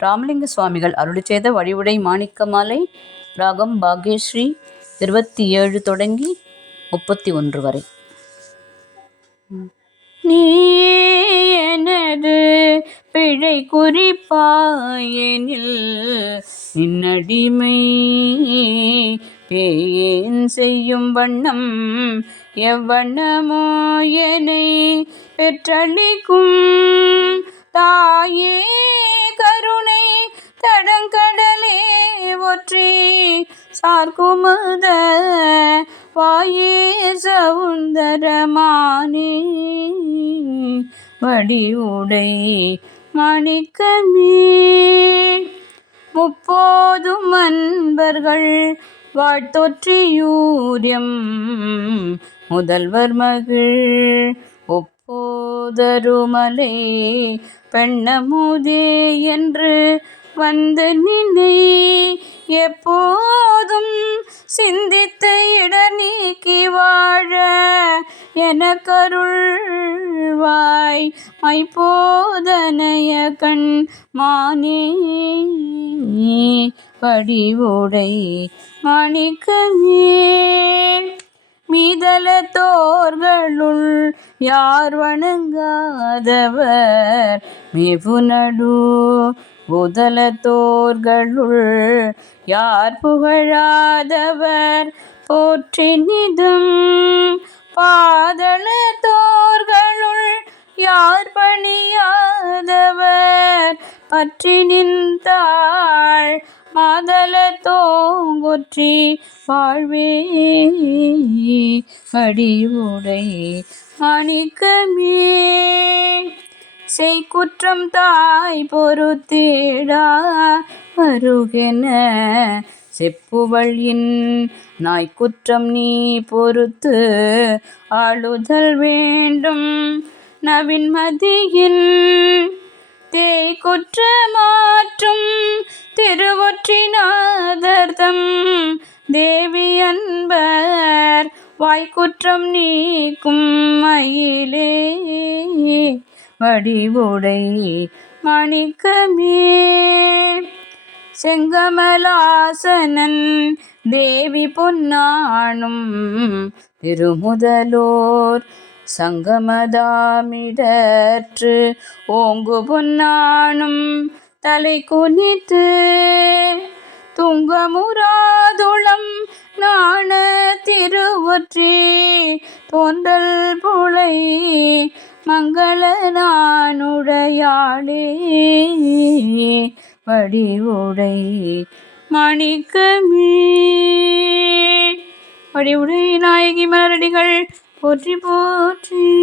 ராமலிங்க சுவாமிகள் அருளி செய்த வழிவுடை மாணிக்கமாலை ராகம் பாக்யஸ்ரீ இருபத்தி ஏழு தொடங்கி முப்பத்தி ஒன்று வரை. நீ எனது பிழை குறிப்பாயெனில் நின்னடிமை பேயேன் செய்யும் வண்ணம் எவ்வண்ணமோ என்னை பெற்றளிக்கும் தாயே. சாற்றி சார்குமுத வாயே சவுந்தரமானே. வடிவுடை மணிக்கமே முப்போதும் அன்பர்கள் வாழ்த்தொற்றியூரியம் முதல்வர் மகிழ். ஒப்போதருமலை பெண்ணமுதே என்று வந்து நினை. எப்போதும் சிந்தித்த இடர் நீக்கி வாழ என கருள்வாய் மைப்போதனைய கண் மானே படிவுடை மாணிக்கமே மீதல தோர்கள் யார் வணங்காதவர்? மிகுநடு புதலத்தோர்களுள் யார் புகழாதவர்? போற்றி நிதம் பாதள யார் பணியாதவர்? பற்றி நின்றாள் மாதல தோங்குற்றி வாழ்வே. அடிவுடை அணிக்கமே. செய் குற்றம் தாய் பொறுத்தேடா. வருகென செப்புவழியின் நாய்க்குற்றம் நீ பொறுத்து ஆளுதல் வேண்டும். நவின் மதியின் தேய் குற்றமாற்றும் திருவொற்றிநாதர்தம். தேவி அன்பர் வாய்க்குற்றம் நீக்கும் மயிலே. வடிவுடை மணிக்கமே செங்கமலாசனன் தேவி பொன்னானும். திருமுதலோர் சங்கமதாமிடற்று ஓங்கு பொன்னானும். தலை குனித்து துங்கமுராதுளம் நாண திருவற்றி தோன்றல் புழை மங்கள நானுடையாளே. வடிவுடை மணிக்கமே. வடிவுடை நாயகி மலரடிகள் போற்றி போற்றி.